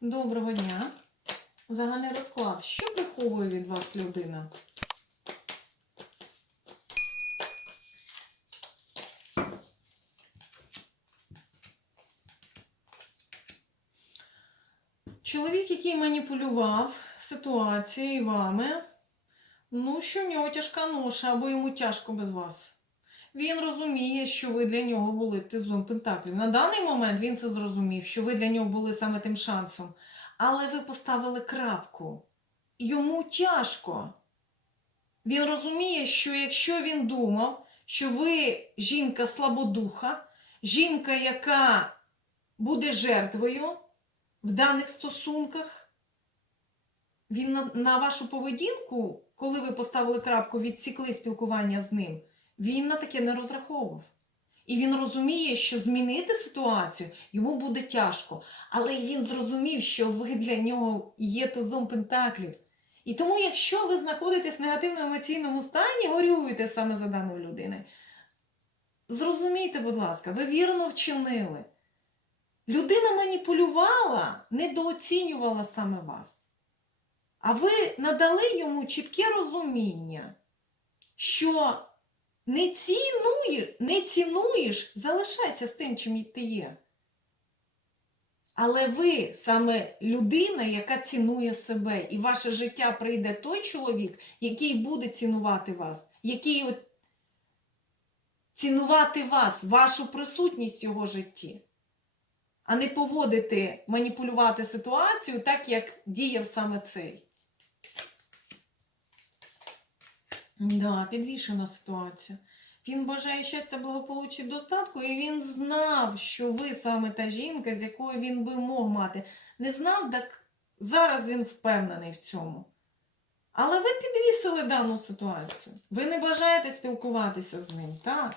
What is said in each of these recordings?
Доброго дня. Загальний розклад. Що приховує від вас людина? Чоловік, який маніпулював ситуацією вами, ну, що в нього тяжка ноша, або йому тяжко без вас. Він розуміє, що ви для нього були тизом пентаклів. На даний момент він це зрозумів, що ви для нього були саме тим шансом. Але ви поставили крапку. Йому тяжко. Він розуміє, що якщо він думав, що ви жінка слабодуха, жінка, яка буде жертвою в даних стосунках, він на, на вашу поведінку, коли ви поставили крапку, відсікли спілкування з ним, він на таке не розраховував. І він розуміє, що змінити ситуацію йому буде тяжко. Але він зрозумів, що ви для нього є тузом пентаклів. І тому, якщо ви знаходитесь в негативному емоційному стані, горюєте саме за даною людиною. Зрозумійте, будь ласка, ви вірно вчинили. Людина маніпулювала, недооцінювала саме вас. А ви надали йому чітке розуміння, що не цінуєш, не цінуєш, залишайся з тим, чим ти є. Але ви саме людина, яка цінує себе, і в ваше життя прийде той чоловік, який буде цінувати вас, який от цінувати вас, вашу присутність в його житті, а не поводити, маніпулювати ситуацію так, як діяв саме цей. Да, підвішена ситуація. Він бажає щастя, благополуччя достатку, і він знав, що ви саме та жінка, з якою він би мог мати. Не знав, так зараз він впевнений в цьому. Але ви підвісили дану ситуацію. Ви не бажаєте спілкуватися з ним, так?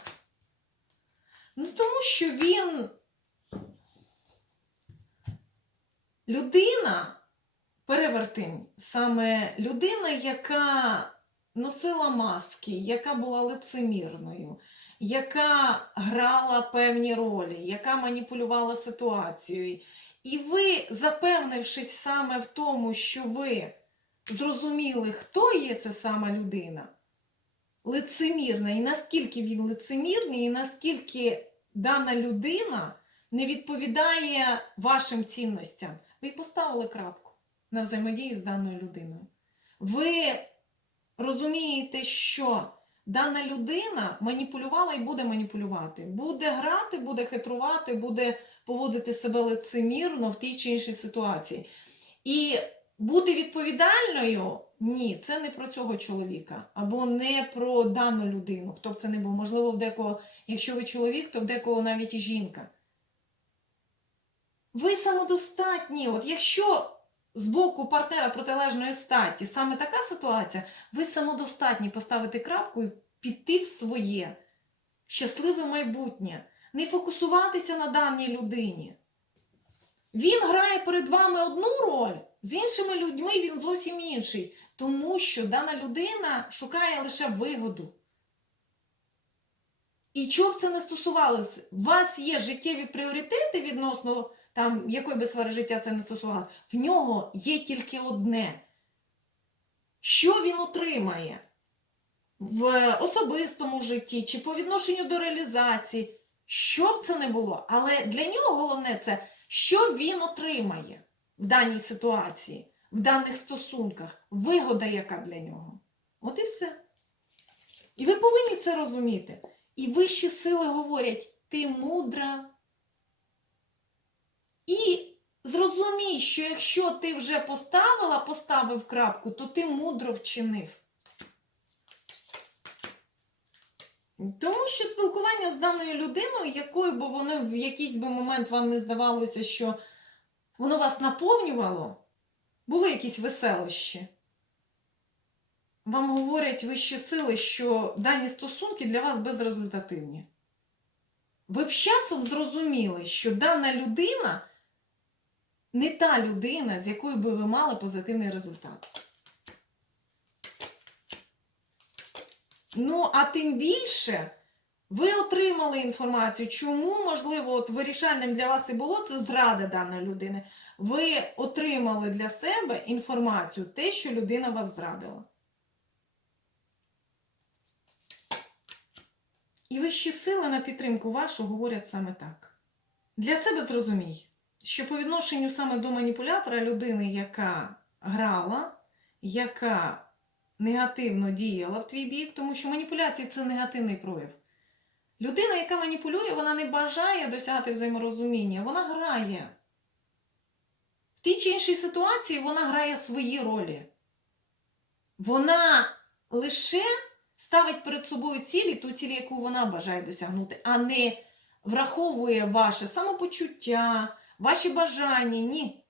Ну, тому що він людина, перевертень, саме людина, яка носила маски, яка була лицемірною, яка грала певні ролі, яка маніпулювала ситуацією. І ви, запевнившись саме в тому, що ви зрозуміли, хто є ця сама людина, лицемірна, і наскільки він лицемірний, і наскільки дана людина не відповідає вашим цінностям, ви поставили крапку на взаємодії з даною людиною. Ви розумієте, що дана людина маніпулювала і буде маніпулювати. Буде грати, буде хитрувати, буде поводити себе лицемірно в тій чи іншій ситуації. І бути відповідальною ні, це не про цього чоловіка або не про дану людину. Хто б це не був. Можливо, в декого, якщо ви чоловік, то в декого навіть і жінка. Ви самодостатні. От якщо з боку партнера протилежної статі саме така ситуація, ви самодостатні поставити крапку і піти в своє щасливе майбутнє, не фокусуватися на даній людині. Він грає перед вами одну роль, з іншими людьми він зовсім інший, тому що дана людина шукає лише вигоду. І чого б це не стосувалося, у вас є життєві пріоритети відносно там якої би сфери життя це не стосувалося, в нього є тільки одне. Що він отримає в особистому житті чи по відношенню до реалізації, що б це не було, але для нього головне це, що він отримає в даній ситуації, в даних стосунках, вигода, яка для нього. От і все. І ви повинні це розуміти. І вищі сили говорять, ти мудра. І зрозумій, що якщо ти вже поставила, поставив крапку, то ти мудро вчинив. Тому що спілкування з даною людиною, якою б воно в якийсь би момент вам не здавалося, що воно вас наповнювало, були якісь веселощі. Вам говорять вищі сили, що дані стосунки для вас безрезультативні. Ви б часом зрозуміли, що дана людина не та людина, з якою би ви мали позитивний результат. Ну, а тим більше Ви отримали інформацію, чому, можливо, от вирішальним для вас і було це зрада даної людини. Ви отримали для себе інформацію, те, що людина вас зрадила. І вищі сили на підтримку вашу говорять саме так. Для себе зрозумій, що по відношенню саме до маніпулятора людини, яка грала, яка негативно діяла в твій бік, тому що маніпуляції це негативний прояв. Людина, яка маніпулює, вона не бажає досягати взаєморозуміння, вона грає. В тій чи іншій ситуації вона грає свої ролі. Вона лише ставить перед собою цілі, ту ціль, яку вона бажає досягнути, а не враховує ваше самопочуття, ваші бажання. Ні.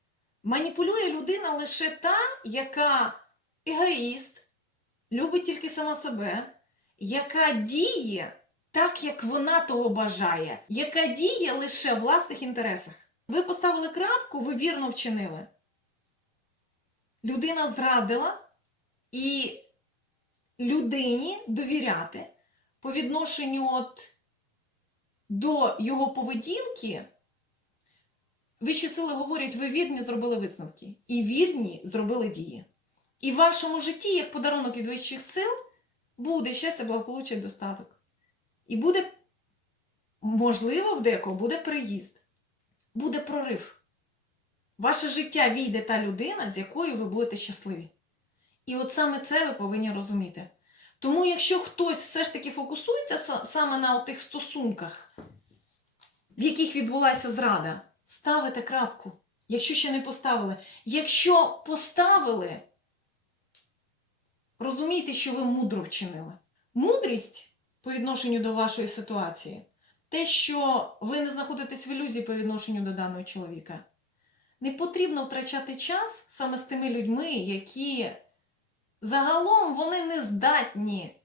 Маніпулює людина лише та, яка егоїст, любить тільки сама себе, яка діє так, як вона того бажає, яка діє лише в власних інтересах. Ви поставили крапку, ви вірно вчинили. Людина зрадила і людині довіряти по відношенню от до його поведінки. Вищі сили говорять, ви вірні зробили висновки. І вірні зробили дії. І в вашому житті, як подарунок від вищих сил, буде щастя, благополуччя і достаток. І буде, можливо, в декого буде переїзд, буде прорив. Ваше життя війде та людина, з якою ви будете щасливі. І от саме це ви повинні розуміти. Тому, якщо хтось все ж таки фокусується саме на тих стосунках, в яких відбулася зрада, ставите крапку. Якщо ще не поставили. Якщо поставили, розумійте, що ви мудро вчинили. Мудрість по відношенню до вашої ситуації, те, що ви не знаходитесь в ілюзії по відношенню до даного чоловіка. Не потрібно втрачати час саме з тими людьми, які загалом вони не здатні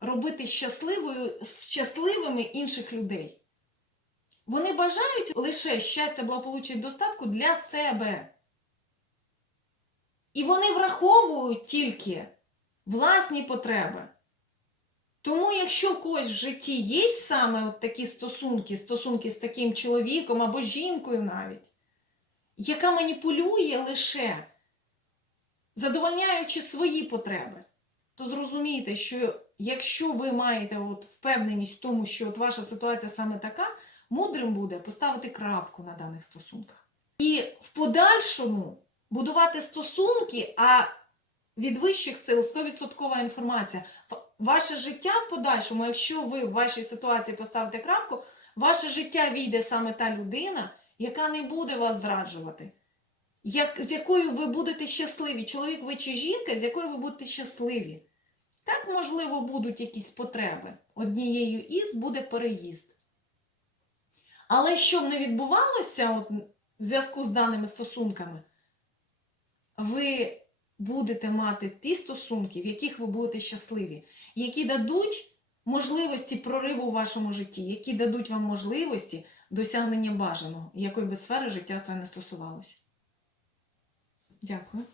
робити щасливою, щасливими інших людей. Вони бажають лише щастя, благополуччя і достатку для себе. І вони враховують тільки власні потреби. Тому, якщо в когось в житті є саме от такі стосунки, стосунки з таким чоловіком або жінкою навіть, яка маніпулює лише задовольняючи свої потреби, то зрозумійте, що якщо ви маєте от впевненість в тому, що от ваша ситуація саме така, мудрим буде поставити крапку на даних стосунках. І в подальшому будувати стосунки, а від вищих сил 100% інформація. Ваше життя в подальшому, якщо ви в вашій ситуації поставите крапку, ваше життя війде саме та людина, яка не буде вас зраджувати. Як, з якою ви будете щасливі, чоловік ви чи жінка, з якою ви будете щасливі. Так, можливо, будуть якісь потреби. Однією із буде переїзд. Але щоб не відбувалося от, в зв'язку з даними стосунками, ви будете мати ті стосунки, в яких ви будете щасливі, які дадуть можливості прориву у вашому житті, які дадуть вам можливості досягнення бажаного, якої би сфери життя це не стосувалося. Дякую.